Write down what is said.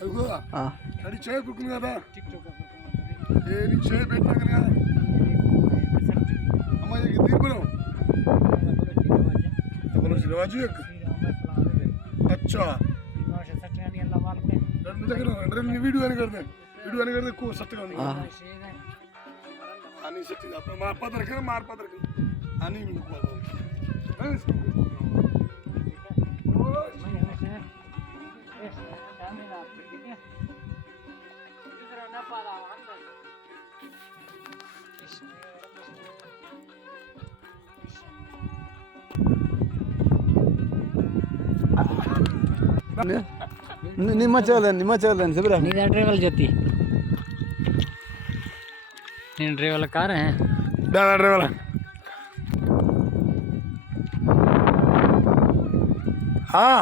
हाँ अरे चाय कुकन का था ये नहीं चाय बैठना करना हमारे कितनी बनो तो बोलो सिरवाजी एक अच्छा मुझे करो वीडियो नहीं करते को सत्य करने आनी सत्य अपना मार पातर कर आनी नहीं को ನಿಮ್ಮ ಚಲನ್ ಸಿಬ್ರ ನೀನು ಡ್ರೈವರ್ ಜೊತೆ ನೀನು ಡ್ರೈವರ್ ಕಾರ दादा ड्राइवर हाँ